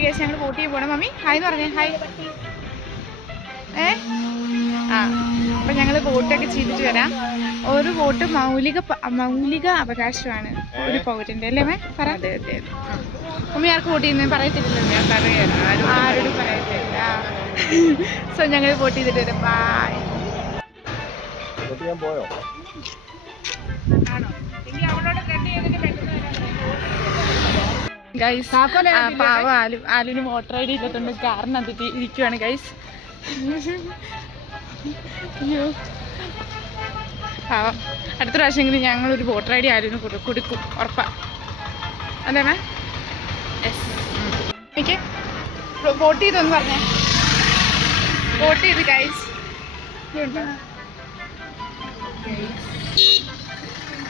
Hi guys, ഞങ്ങൾ vote ചെയ്യാൻ പോകണം. മമ്മി ഹായ് എന്ന് പറഞ്ഞേ. ഹായ്. അപ്പം ഞങ്ങൾ വോട്ടൊക്കെ ചെയ്തിട്ട് വരാം. ഒരു വോട്ട് മൗലിക അവകാശമാണ് ഒരു പൗരൻ്റെ, അല്ലേ മേ? പറ. അതെ അതെ. മമ്മി ആർക്ക് വോട്ട് ചെയ്യുന്നത് പറയത്തില്ലല്ലോ. ഞാൻ പറയാം, ആരോടും പറയത്തില്ല. സോ ഞങ്ങൾ വോട്ട് ചെയ്തിട്ട് വരാം. ബൈ. പോയോ? ആണോ? എങ്കിൽ അവളോട് ഫ്രണ്ട് ചെയ്തിട്ട് പെട്ടെന്ന് ഗൈസ്. പാവ ആലുവിന് വോട്ടർ ഐ ഡി ഇല്ലാത്തതുകൊണ്ട് കാറിനകത്ത് ഇരിക്കുവാണ് ഗൈസ്. അയ്യോ പാവം. അടുത്ത പ്രാവശ്യമെങ്കിലും ഞങ്ങളൊരു വോട്ടർ ഐ ഡി ആലുവിന് കൊടുക്കും, ഉറപ്പാ. അല്ലേ മേ? യെസ്. എനിക്ക് വോട്ട് ചെയ്തൊന്ന് പറഞ്ഞേ. വോട്ട് ചെയ്ത് ഗൈസ്.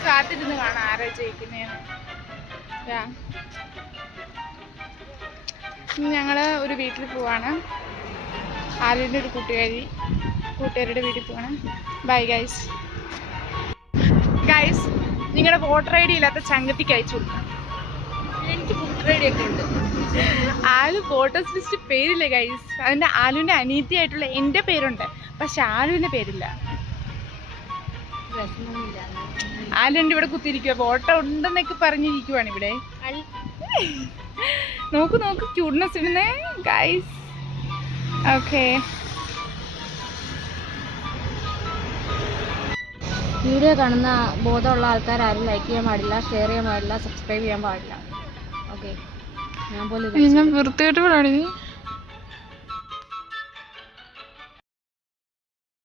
കാത്തിരുന്ന് കാണാം ആരാ ജയിക്കുന്നതെന്ന്. ഞങ്ങള് ഒരു വീട്ടിൽ പോവാണ്. ആലുവിൻ്റെ ഒരു കൂട്ടുകാരുടെ വീട്ടിൽ പോവാണ്. Bye guys. ഗൈസ്, നിങ്ങളുടെ വോട്ടർ ഐ ഡി ഇല്ലാത്ത ചങ്കത്തിക്ക് അയച്ചു കൊടുക്കണം. എനിക്ക് വോട്ടർ ഐ ഡി ഒക്കെ ഉണ്ട്. ആലു വോട്ടേഴ്സ് ലിസ്റ്റ് പേരില്ല ഗൈസ്. അതിൻ്റെ ആലുവിൻ്റെ അനീതിയായിട്ടുള്ള എൻ്റെ പേരുണ്ട്, പക്ഷെ ആലുവിൻ്റെ പേരില്ല. ആലുണ്ട് ഇവിടെ കുത്തിയിരിക്കുക. വോട്ടർ ഉണ്ടെന്നൊക്കെ പറഞ്ഞിരിക്കുവാണ് ഇവിടെ. നോക്ക് ക്യൂട്ട്നെസ് ഇടുന്നേ ഗൈസ്. ഓക്കെ, വീഡിയോ കാണുന്ന ബോധമുള്ള ആൾക്കാരും ലൈക്ക് ചെയ്യാൻ പാടില്ല, ഷെയർ ചെയ്യാൻ പാടില്ല, സബ്സ്ക്രൈബ് ചെയ്യാൻ പാടില്ല. ഓക്കെ, ഞാൻ പോലെ വൃത്തിയായിട്ട് പാടി.